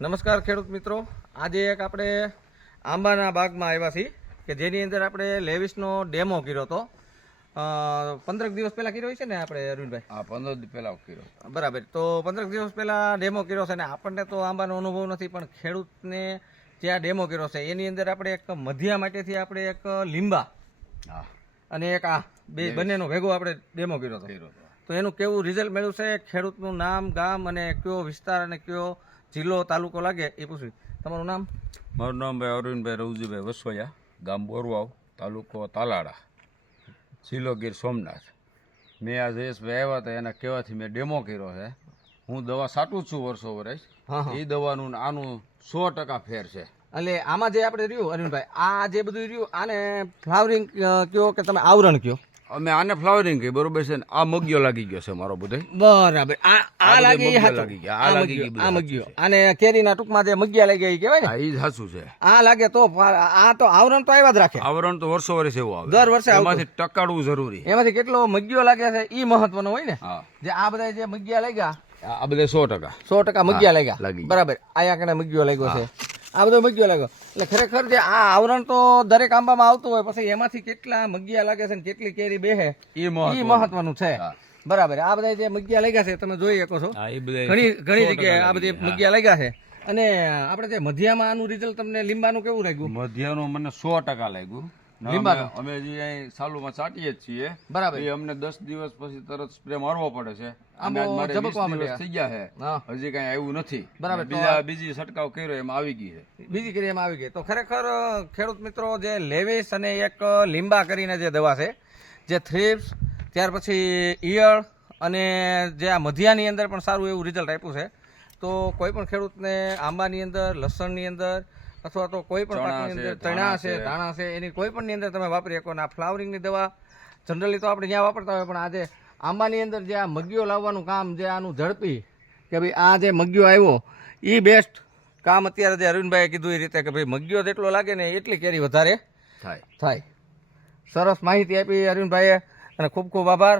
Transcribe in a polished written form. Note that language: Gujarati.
નમસ્કાર ખેડૂત મિત્રો, આજે એક આપણે આંબાના બાગમાં આવ્યા છીએ કે જેની અંદર આપણે લેવિસનો ડેમો કર્યો હતો. 15 દિવસ પહેલા કર્યો છે ને આપણે અરવિંદભાઈ? હા, 15 દિવસ પહેલા કર્યો. બરાબર. તો 15 દિવસ પહેલા ડેમો કર્યો છે ને આપણને તો આંબાનો અનુભવ નથી, પણ ખેડૂતને જે આ ડેમો કર્યો છે એની અંદર આપણે એક મધ્યા માટેથી આપણે એક લીંબા હા અને એક આ બંનેનો ભેગો આપણે ડેમો કર્યો હતો. તો એનું કેવું રિઝલ્ટ મળ્યું છે, ખેડૂતનું નામ, ગામ અને કયો વિસ્તાર અને કયો જિલ્લો તાલુકો લાગે એ પૂછ્યું. તમારું નામ? મારું નામ ભાઈ અરવિંદભાઈ રવજીભાઈ વસોયા, ગામ બોરવાવ, તાલુકો તાલાળા, જિલ્લો ગીર સોમનાથ. મેં આ જયેશભાઈ આવ્યા હતા એના કહેવાથી મેં ડેમો કર્યો છે. હું દવા સાટું જ છું વર્ષો વર્ષ. એ દવાનું ને આનું 100% ફેર છે. એટલે આમાં જે આપણે રહ્યું અરવિંદભાઈ, આ જે બધું રહ્યું આને ફ્લાવરિંગ કયો કે તમે આવરણ કયો? અમે આને ફ્લાવરિંગ કહી, બરોબર છે ને? આ મગ્યો લાગી ગયો છે મારો બધો. બરાબર. આ લાગી લાગી ગયા, આ લાગી ગઈ, આ મગ્યો. અને કેરીના ટૂંકમાં જે મગ્યા લાગી ગઈ કહેવાય ને, એ જ સાચું છે. આ લાગે તો આ તો આવરણ તો આવ્યા જ રાખે. આવરણ તો વર્ષો વર્ષ એવું આવે, દર વર્ષે એમાંથી ટકાડવું જરૂરી. એમાંથી કેટલો મગ્યો લાગ્યા છે એ મહત્વનો હોય ને. હા, જે આ બધા જે મગ્યા લાગ્યા, આ બધા 100%. 100% મગ્યા લાગ્યા. લાગી ગયા. બરાબર. આયા કને મગ્યો લાગ્યો છે, આ બધો મગ્યો લાગ્યો. એટલે ખરેખર જે આ આવરણ તો દરેક આંબામાં આવતું હોય, પછી એમાંથી કેટલા મગ્યા લાગે છે ને કેટલી કેરી બેહે એ મહત્વનું છે. બરાબર. આ બધા જે મગ્યા લાગ્યા છે તમે જોઈ શકો છો, ઘણી જગ્યાએ આ બધી મગ્યા લાગ્યા છે. અને આપણે જે મધ્યામાં આનું રિઝલ્ટ તમને લીંબાનું કેવું લાગ્યું? મધ્યાનું મને 100% લાગ્યું. લીંબાનું અમે જે અહીં સાલુમાં ચાટીએ જ છીએ. બરાબર. એ અમને 10 દિવસ પછી તરત સ્પ્રે મારવો પડે છે. આંબો ઝબકવા માંડે. થઈ ગયા છે, હજી કઈ આવ્યું નથી. બરાબર. બીજી છંટકાવ કર્યો એમાં આવી ગઈ છે. બીજી કરી એમાં આવી ગઈ. તો ખરેખર ખેડૂત મિત્રો, જે લેવિસ અને એક લીંબા કરીને જે દવા છે, જે થ્રિપ્સ, ત્યાર પછી ઈયળ અને જે આ મધ્યાની અંદર પણ સારું એવું રિઝલ્ટ આપ્યું છે. તો કોઈ પણ ખેડૂતને આંબાની અંદર, લસણની અંદર અથવા તો કોઈ પણ પાકની અંદર, ચણા છે, ધાણા છે, એની કોઈ પણની અંદર તમે વાપરી શકો. આ ફ્લાવરિંગની દવા જનરલી તો આપણે ત્યાં વાપરતા હોય, પણ આજે આંબાની અંદર જે આ મગ્યો લાવવાનું કામ, જે આનું ઝડપી કે ભાઈ આ જે મગ્યો આવ્યો એ બેસ્ટ કામ અત્યારે જે અરવિંદભાઈએ કીધું એ રીતે કે ભાઈ મગ્યો જેટલો લાગે ને એટલી કેરી વધારે થાય. સરસ માહિતી આપી અરવિંદભાઈએ અને ખૂબ ખૂબ આભાર.